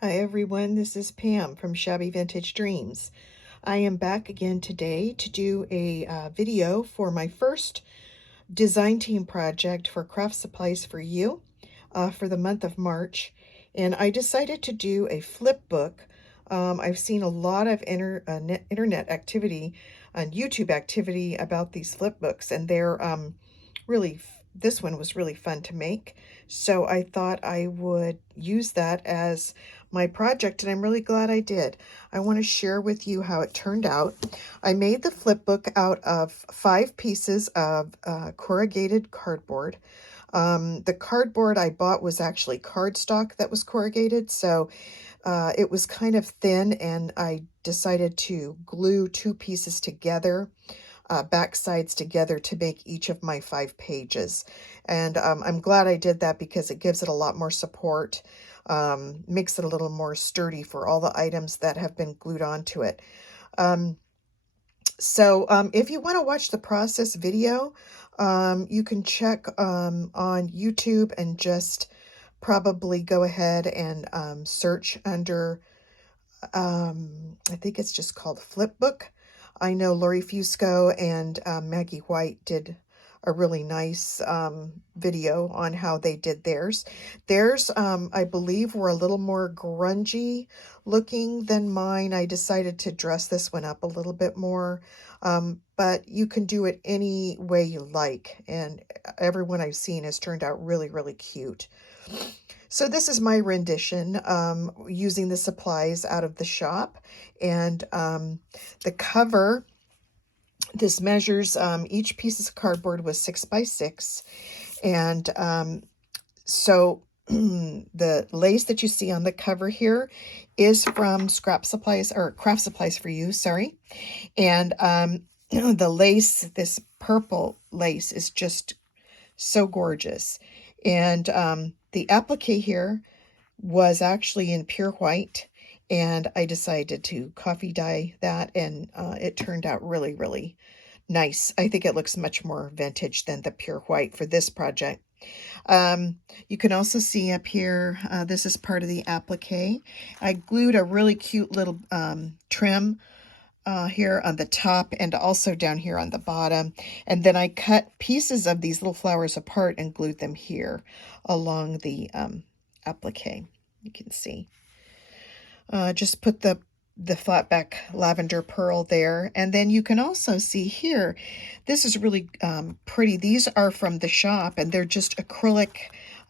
Hi everyone, this is Pam from Shabby Vintage Dreams. I am back again today to do a video for my first design team project for Craft Supplies for You for the month of March. And I decided to do a flip book. I've seen a lot of internet activity and YouTube activity about these flip books, and they're this one was really fun to make. So I thought I would use that as my project, and I'm really glad I did. I want to share with you how it turned out. I made the flip book out of 5 pieces of corrugated cardboard. The cardboard I bought was actually cardstock that was corrugated, so it was kind of thin, and I decided to glue 2 pieces together, back sides together, to make each of my 5 pages. And I'm glad I did that because it gives it a lot more support, makes it a little more sturdy for all the items that have been glued onto it. So if you want to watch the process video, you can check on YouTube and just probably go ahead and search under, I think it's just called Flipbook. I know Lori Fusco and Maggie White did a really nice video on how they did theirs. Theirs, I believe, were a little more grungy looking than mine. I decided to dress this one up a little bit more, but you can do it any way you like, and everyone I've seen has turned out really, really cute. So this is my rendition, using the supplies out of the shop, and the cover, this measures, each piece of cardboard was 6 by 6, and so the lace that you see on the cover here is from Scrap Supplies, or Craft Supplies for You, sorry, and the lace, this purple lace, is just so gorgeous. And the applique here was actually in pure white, and I decided to coffee dye that, and it turned out really, really nice. I think it looks much more vintage than the pure white for this project. You can also see up here, this is part of the applique. I glued a really cute little trim here on the top and also down here on the bottom. And then I cut pieces of these little flowers apart and glued them here along the applique. You can see. Just put the flat back lavender pearl there. And then you can also see here, this is really pretty. These are from the shop, and they're just acrylic,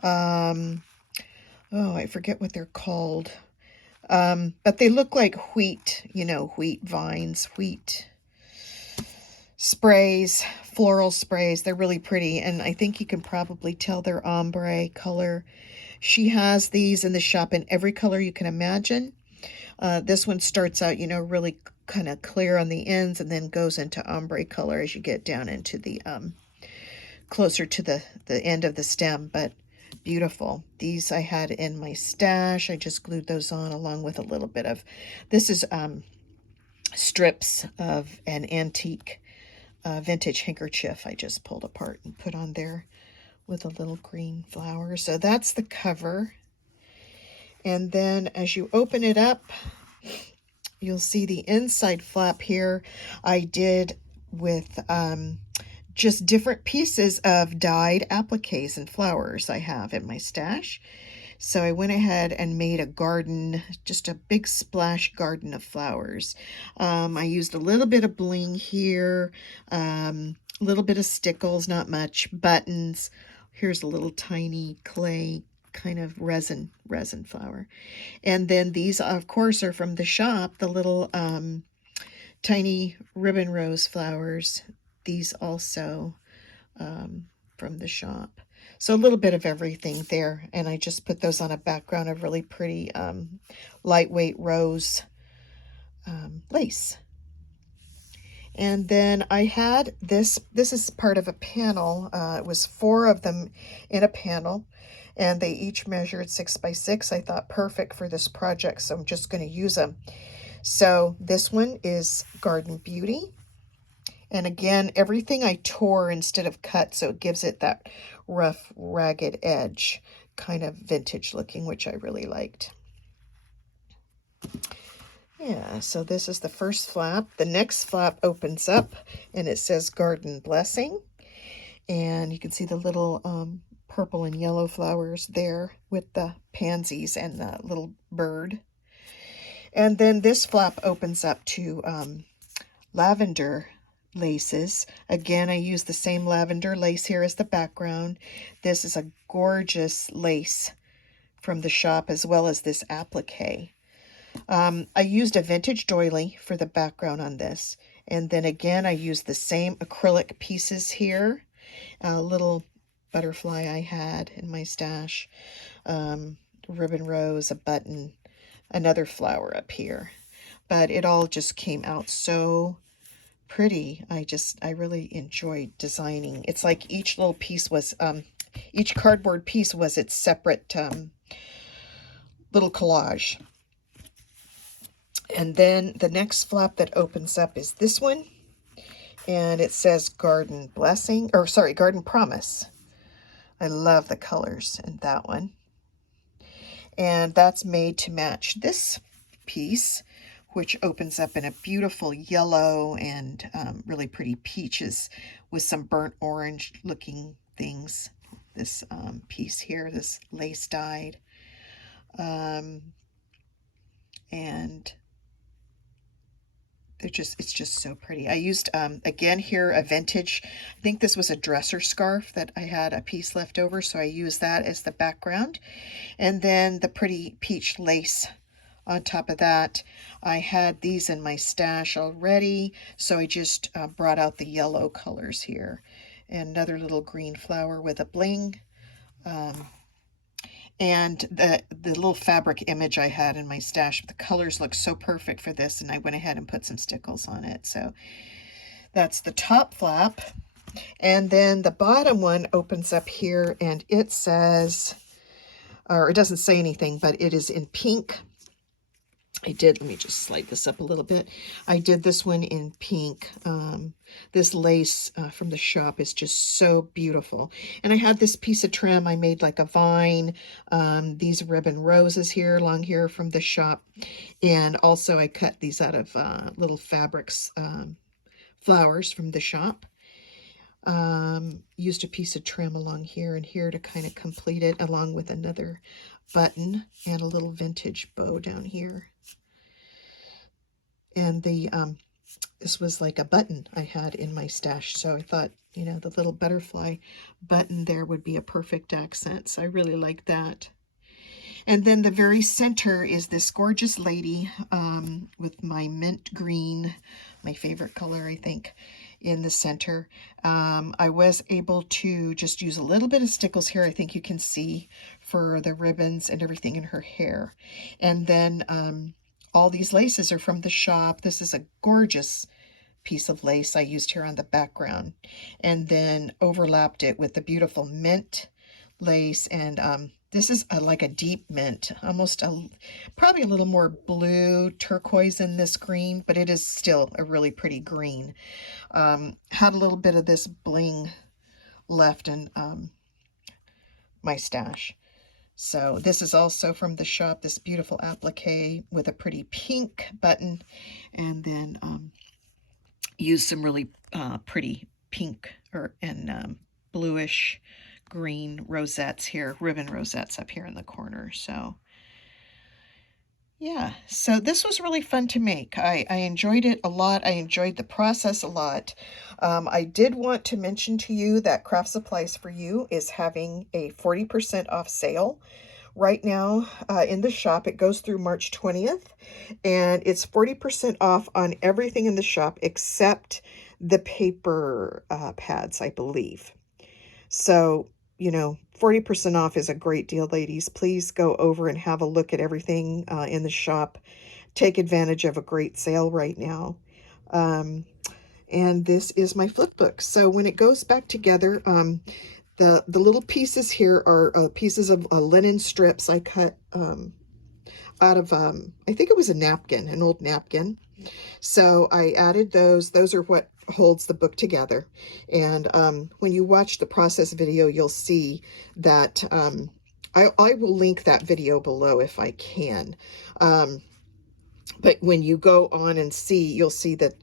oh, I forget what they're called. But they look like wheat, wheat vines, wheat sprays, floral sprays. They're really pretty, and I think you can probably tell they're ombre color. She has these in the shop in every color you can imagine. This one starts out, really kind of clear on the ends, and then goes into ombre color as you get down into the closer to the end of the stem, but beautiful. These I had in my stash. I just glued those on along with a little bit of, this is strips of an antique vintage handkerchief I just pulled apart and put on there with a little green flower. So that's the cover. And then as you open it up, you'll see the inside flap here. I did with just different pieces of dyed appliques and flowers I have in my stash. So I went ahead and made a garden, just a big splash garden of flowers. I used a little bit of bling here, a little bit of stickles, not much, buttons. Here's a little tiny clay kind of resin flower. And then these, of course, are from the shop, the little tiny ribbon rose flowers. These also from the shop. So a little bit of everything there, and I just put those on a background of really pretty lightweight rose lace. And then I had this is part of a panel. It was 4 of them in a panel, and they each measured 6 by 6. I thought perfect for this project, so I'm just going to use them. So this one is Garden Beauty. And again, everything I tore instead of cut, so it gives it that rough, ragged edge, kind of vintage looking, which I really liked. Yeah, so this is the first flap. The next flap opens up and it says Garden Blessing. And you can see the little purple and yellow flowers there with the pansies and the little bird. And then this flap opens up to lavender laces. Again, I use the same lavender lace here as the background. This is a gorgeous lace from the shop, as well as this applique. I used a vintage doily for the background on this. And then again, I used the same acrylic pieces here. A little butterfly I had in my stash. Ribbon rose, a button, another flower up here. But it all just came out so pretty. I really enjoyed designing. It's like each little piece was, each cardboard piece was its separate little collage. And then the next flap that opens up is this one. And it says Garden Blessing, or sorry, Garden Promise. I love the colors in that one. And that's made to match this piece, which opens up in a beautiful yellow and really pretty peaches with some burnt orange looking things. This piece here, this lace dyed. And it's just so pretty. I used, again here, a vintage, I think this was a dresser scarf that I had a piece left over, so I used that as the background. And then the pretty peach lace on top of that. I had these in my stash already, so I just brought out the yellow colors here. And another little green flower with a bling. And the little fabric image I had in my stash, the colors look so perfect for this, and I went ahead and put some stickles on it. So that's the top flap. And then the bottom one opens up here, and it says, or it doesn't say anything, but it is in pink. Let me just slide this up a little bit. I did this one in pink. This lace from the shop is just so beautiful. And I had this piece of trim. I made like a vine. These ribbon roses here, long here from the shop. And also I cut these out of little fabrics, flowers from the shop. Used a piece of trim along here and here to kind of complete it, along with another button and a little vintage bow down here. And the this was like a button I had in my stash, so I thought, you know, the little butterfly button there would be a perfect accent, so I really like that. And then the very center is this gorgeous lady with my mint green, my favorite color, I think, in the center. I was able to just use a little bit of stickles here, I think you can see, for the ribbons and everything in her hair. And then all these laces are from the shop. This is a gorgeous piece of lace I used here on the background, and then overlapped it with the beautiful mint lace. And this is like a deep mint, probably a little more blue turquoise in this green, but it is still a really pretty green. Had a little bit of this bling left in my stash. So this is also from the shop, this beautiful applique with a pretty pink button, and then use some really pretty pink and bluish green rosettes here, ribbon rosettes up here in the corner. So yeah, so this was really fun to make. I enjoyed it a lot. I enjoyed the process a lot. I did want to mention to you that Craft Supplies for You is having a 40% off sale right now in the shop. It goes through March 20th, and it's 40% off on everything in the shop except the paper pads, I believe. So, you know, 40% off is a great deal, ladies. Please go over and have a look at everything in the shop. Take advantage of a great sale right now. And this is my flip book. So when it goes back together, the little pieces here are pieces of linen strips I cut out of, I think it was a napkin, an old napkin. So I added those. Those are what holds the book together. And when you watch the process video, you'll see that I will link that video below if I can. But when you go on and see, you'll see that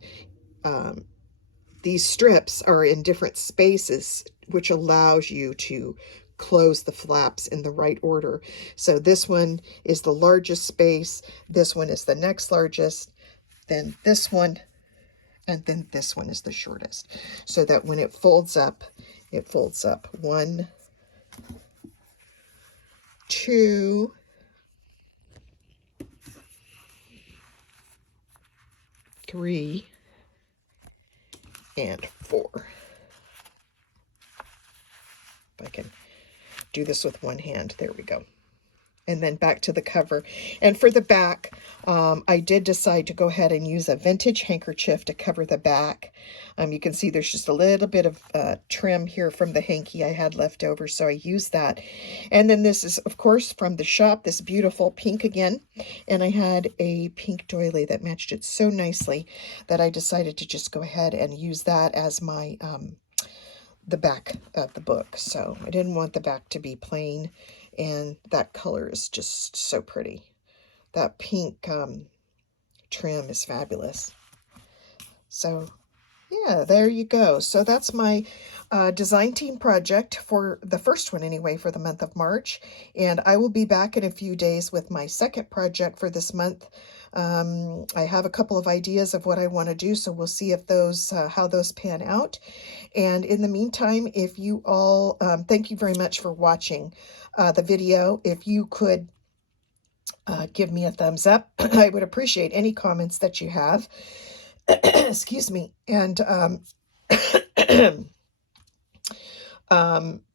these strips are in different spaces, which allows you to close the flaps in the right order. So this one is the largest space, this one is the next largest, then this one, and then this one is the shortest. So that when it folds up 1, 2, 3, and 4. If I can do this with one hand, there we go. And then back to the cover. And for the back, I did decide to go ahead and use a vintage handkerchief to cover the back. You can see there's just a little bit of trim here from the hanky I had left over, so I used that. And then this is, of course, from the shop, this beautiful pink again. And I had a pink doily that matched it so nicely that I decided to just go ahead and use that as my the back of the book. So I didn't want the back to be plain, and that color is just so pretty. That pink trim is fabulous. So yeah, there you go. So that's my design team project for the first one anyway, for the month of March. And I will be back in a few days with my second project for this month. I have a couple of ideas of what I want to do, so we'll see if those how those pan out. And in the meantime, if you all, thank you very much for watching the video. If you could give me a thumbs up, I would appreciate any comments that you have. Excuse me. And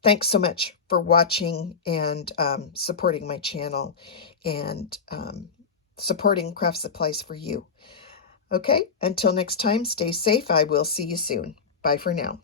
thanks so much for watching and supporting my channel and supporting Craft Supplies for You. Okay, until next time, stay safe. I will see you soon. Bye for now.